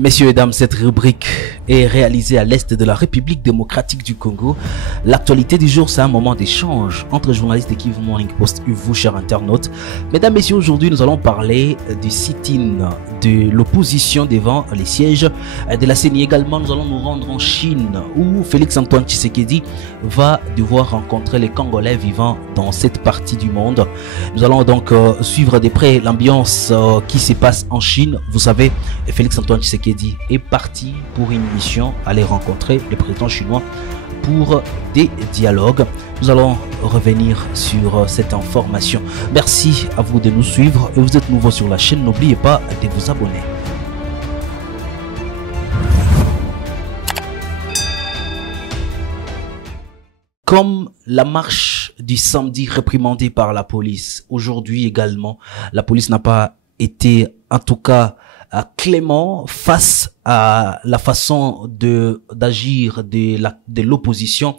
Messieurs et dames, cette rubrique est réalisée à l'est de la République démocratique du Congo. L'actualité du jour, c'est un moment d'échange entre journalistes d'Equipe Morning Post et vous, chers internautes. Mesdames, messieurs, aujourd'hui, nous allons parler du sit-in de l'opposition devant les sièges de la CENI. Également, nous allons nous rendre en Chine où Félix-Antoine Tshisekedi va devoir rencontrer les Congolais vivant dans cette partie du monde. Nous allons donc suivre de près l'ambiance qui se passe en Chine. Vous savez, Félix-Antoine Tshisekedi est parti pour une mission, aller rencontrer le président chinois pour des dialogues. Nous allons revenir sur cette information. Merci à vous de nous suivre et vous êtes nouveau sur la chaîne, n'oubliez pas de vous abonner. Comme la marche du samedi réprimandée par la police, aujourd'hui également, la police n'a pas été, en tout cas, clément face à la façon d'agir de l'opposition.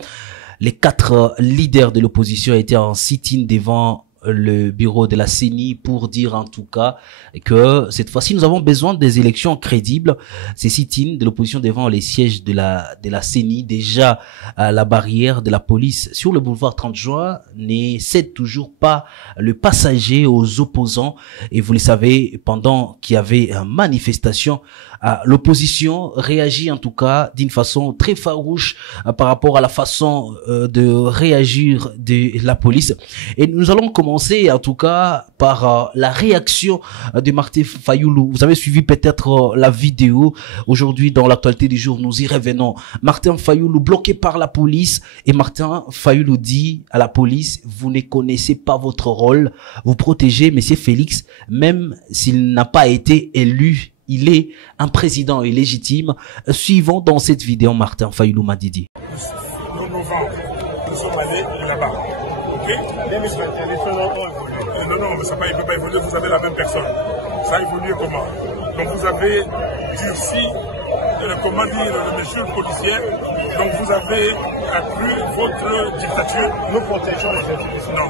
Les 4 leaders de l'opposition étaient en sit-in devant le bureau de la CENI pour dire en tout cas que cette fois-ci nous avons besoin des élections crédibles. Ces sit-in de l'opposition devant les sièges de la CENI, déjà à la barrière de la police sur le boulevard 30 juin, ne cède toujours pas le passager aux opposants. Et vous le savez, pendant qu'il y avait une manifestation, l'opposition réagit en tout cas d'une façon très farouche par rapport à la façon de réagir de la police. Et nous allons commencer en tout cas par la réaction de Martin Fayulu. Vous avez suivi peut-être la vidéo. Aujourd'hui, dans l'actualité du jour, nous y revenons. Martin Fayulu bloqué par la police, et Martin Fayulu dit à la police: vous ne connaissez pas votre rôle, vous protégez monsieur Félix, même s'il n'a pas été élu. Il est un président illégitime. Suivons dans cette vidéo Martin Fayulu Madidi. En novembre, nous sommes allés là-bas. Ok? Les missions internationales ont évolué. Non, mais ça ne peut pas évoluer. Vous avez la même personne. Ça a évolué comment? Donc vous avez durci, comment dire, le monsieur le policier. Donc vous avez accru votre dictature. Nous protégeons les institutions. Non,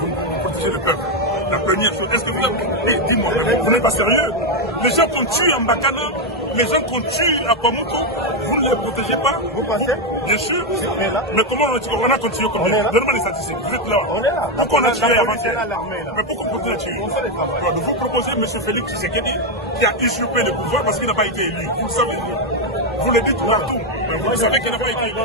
vous protégez le peuple. La première chose, est-ce que vous avez... dis-moi, vous n'êtes pas sérieux? Les gens qu'on tue en Bakana, les gens qu'on tue à Kwamutu, vous ne les protégez pas? Vous pensez? Bien sûr. Mais comment on a continué comme ça? Donnez-moi les statistiques. Vous êtes là. On est là. Pourquoi on a tué avant? Mais pourquoi on continue à tuer? Vous proposez M. Félix Tshisekedi qui a usurpé le pouvoir parce qu'il n'a pas été élu. Vous le savez. Vous le dites partout. Vous savez qu'il n'a pas été élu.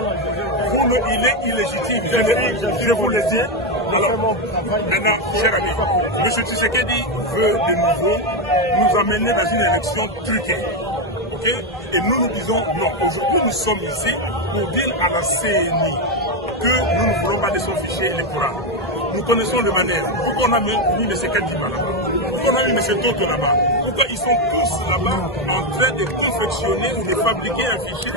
Il est illégitime. Je vous le dis. Alors, maintenant, cher ami, M. Tshisekedi veut de nouveau nous amener dans une élection truquée. Okay? Et nous nous disons non. Aujourd'hui, nous sommes ici pour dire à la CENI que nous ne voulons pas de son fichier électoral. Nous connaissons de manière. Pourquoi on a mis M. Kadima là-bas? Pourquoi on a mis M. Toto là-bas? Pourquoi ils sont tous là-bas en train de confectionner ou de fabriquer un fichier?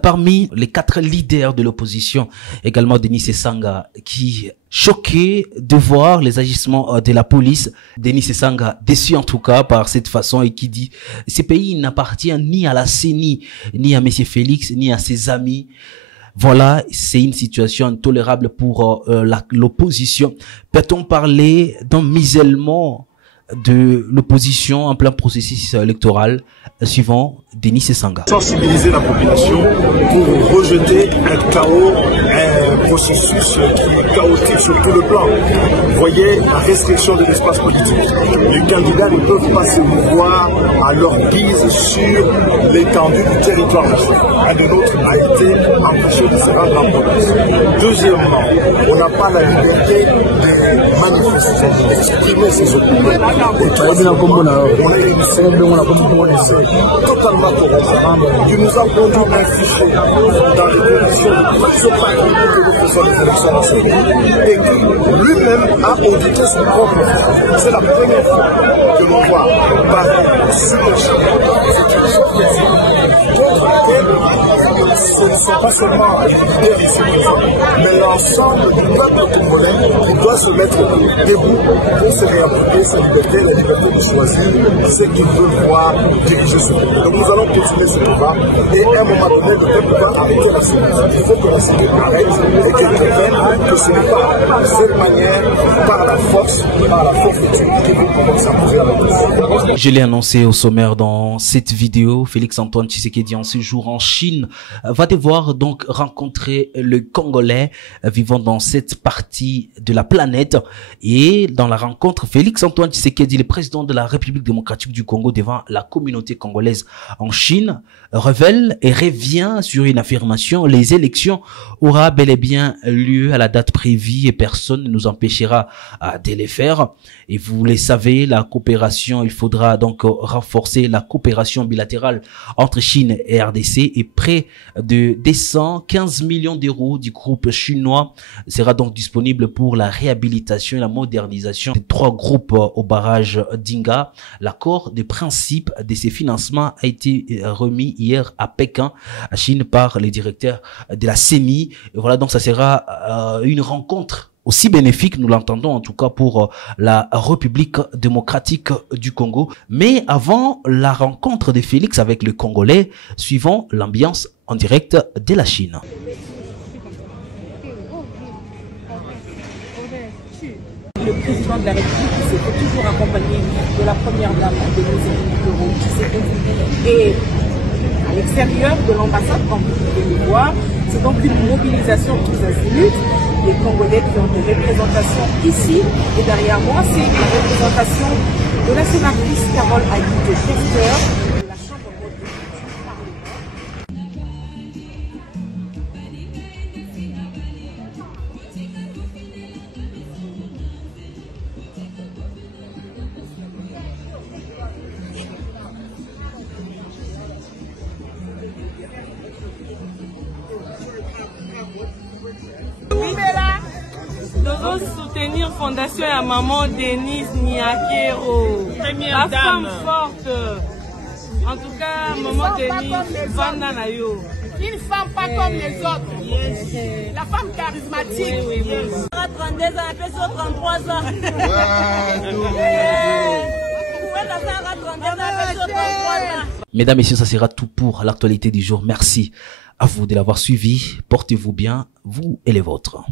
Parmi les 4 leaders de l'opposition, également Denis Sesanga, qui choqué de voir les agissements de la police. Denis Sesanga, déçu en tout cas par cette façon, et qui dit ce pays n'appartient ni à la CENI, ni à M. Félix, ni à ses amis. Voilà, c'est une situation intolérable pour l'opposition. Peut-on parler d'un musellement de l'opposition en plein processus électoral? Suivant Denis Sesanga. Sensibiliser la population pour rejeter un chaos, un processus qui est chaotique sur tout le plan. Vous voyez, la restriction de l'espace politique. Les candidats ne peuvent pas se mouvoir à leur guise sur l'étendue du territoire national. Un de nôtres a été empêché de se rendre en police. Deuxièmement, on n'a pas la liberté de manifester, d'exprimer ses opinions. Totalement corrompu. Tu nous as pondu un fichier dans les conditions que nous faisons des élections nationales et qui lui-même a audité son propre fichier. C'est la première fois que l'on voit pareil sur le champ. C'est une chose contre laquelle ce ne sont pas seulement les leaders ici, mais l'ensemble du peuple congolais qui doit se mettre debout pour se réapproprier sa liberté, la liberté de choisir ce qu'il veut voir diriger ce pays. Donc nous allons continuer ce combat et à un moment donné, le peuple doit arrêter la Syrie. Il faut que la Syrie arrête et qu'elle comprenne que ce n'est pas de cette manière, par la force étudique que vous pouvez s'imposer à la nation. Je l'ai annoncé au sommaire dans cette vidéo, Félix-Antoine Tshisekedi en séjour en Chine va devoir donc rencontrer le Congolais vivant dans cette partie de la planète. Et dans la rencontre, Félix-Antoine Tshisekedi, le président de la République démocratique du Congo devant la communauté congolaise en Chine, révèle et revient sur une affirmation: les élections aura bel et bien lieu à la date prévue et personne ne nous empêchera de les faire. Et vous le savez, la coopération, il faudra donc renforcer la coopération bilatérale entre Chine et RDC, et près de 215 millions d'euros du groupe chinois sera donc disponible pour la réhabilitation et la modernisation des 3 groupes au barrage d'Inga. L'accord de principe de ces financements a été remis hier à Pékin, à Chine, par les directeurs de la CENI. Et voilà, donc ça sera une rencontre aussi bénéfique, nous l'entendons en tout cas, pour la République démocratique du Congo. Mais avant la rencontre de Félix avec le Congolais, suivons l'ambiance en direct de la Chine. Le président de la République s'est toujours accompagné de la première dame de Tshisekedi. Et à l'extérieur de l'ambassade, comme vous pouvez le voir, c'est donc une mobilisation tous azimuts. Les Congolais qui ont des représentations ici, et derrière moi, c'est la représentation de la sénatrice Carole Aïdé Kester de la Chambre haute du Parlement. Nous soutenir Fondation à maman Denise Niakero, la femme forte. En tout cas, maman Denise, Vanda Nayo. Une femme pas comme les autres. Yes. La femme charismatique. Oui, oui, oui. 32 ans, elle fait 33 ans. Mesdames, Messieurs, ça sera tout pour l'actualité du jour. Merci à vous de l'avoir suivi. Portez-vous bien, vous et les vôtres.